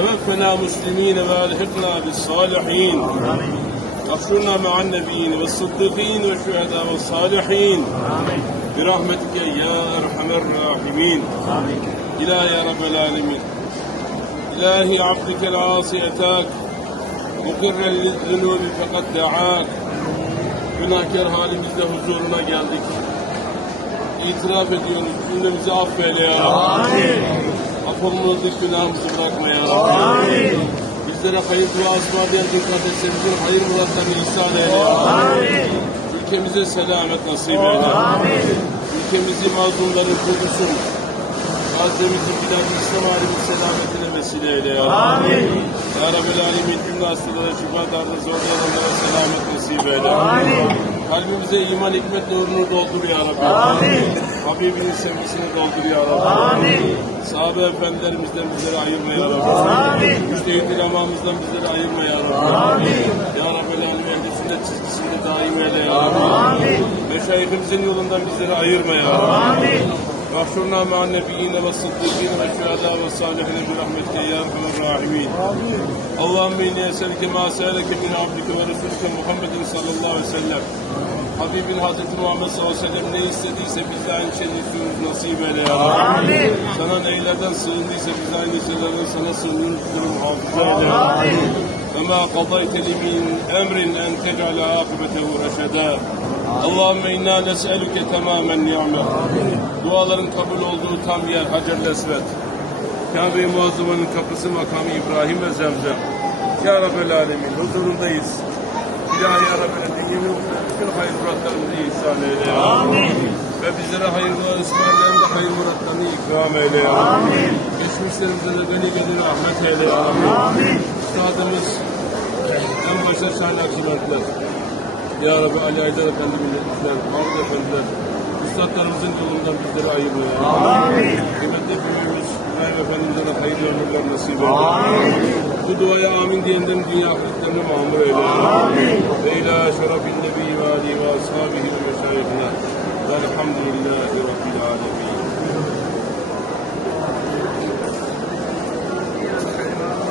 توفنا مسلمين والحقنا بالصالحين احشرنا مع النبيين والصديقين والشهداء والصالحين برحمتك يا ارحم الراحمين إلهي يا رب العالمين إلهي عبدك العاصي أتاك مقرا للذنوب فقد دعاك günahkar halimizde huzuruna geldik. İtiraf ediyoruz. Cümlemizi affeyle ya Rabbi. Affolmadık günahımızı bırakma ya Rabbi. Bizlere hayır dua ısmarlayan kardeşlerimizin hayır muratlarını ihsan eyle ya Rabbi. Ülkemize selamet nasip eyle. Ülkemizi mazlumların korusun. Gazze'mizin bilal'in İslam aleminin selametine vesile eyle ya Rabbi. Ya Rabbi Alemin cümle hastalara şifa darda zor olanlara selamet nasip eyle. Kalbimize iman hikmet nurunu doldur ya Rabbi. Habibinin sevgisini doldur ya Rabbi. Sahabe efendilerimizden bizleri ayırma ya Rabbi. Müştehit ilamamızdan bizleri ayırma ya Rabbi. Ya Rabbi eldesinde çizgisinde daim eyle ya Rabbi. Meşayihimizin yolundan bizleri ayırma ya Rabbi. Mahşurna ma'an nebiyyine ve sıddıkine ve şühada ve salihine bir rahmetke ya Rahman Rahimin. Allahümme inni eselike ma seeleke min abdike ve Resulüke Muhammedin sallallahu aleyhi ve sellem. Habibin Hazreti Muhammed sallallahu aleyhi ve sellem ne istediyse bize aynı şeyi istiyoruz nasip eyle ya Rabbi. Sana neylerden sığındıysa bize aynı şeylerden sana sığınıyoruz muhafaza eyle. Amin. Ma qadayte li min emrin en tec'ale akibetehu reşeda. Allahümme inna nes'eluke tamamen ni'me. Duaların kabul olduğu tam yer Hacer-i Esved. Kabe-i Muazzama'nın kapısı makamı İbrahim ve Zemzem. Ya Rabbel Alemin huzurundayız. İlahi Ya Rabbel Alemin bütün hayır muratlarımızı ihsan eyle Amin. Ve bizlere hayırlar ısmarlayan da hayır muratlarını ikram eyle Amin. Geçmişlerimize de beni beni rahmet eyle ya Amin. Üstadımız en başta Şahin Akşener'diler. Ya Rabbi Ali Aydar Efendi milletler, Mahmut Efendiler, üstadlarımızın yolundan bizleri ayırmıyor. Amin. Kıymetli büyüğümüz İbrahim Efendimiz'e de hayırlı ömürler nasip eyle. Amin. Bu duaya amin diyenden dünya ahiretlerine mamur eyle. Amin. Ve ilâ şerefin nebi ve âlihi ve ashabihi ve meşayihine. Velhamdülillahi Rabbil alemin. Amin. Amin.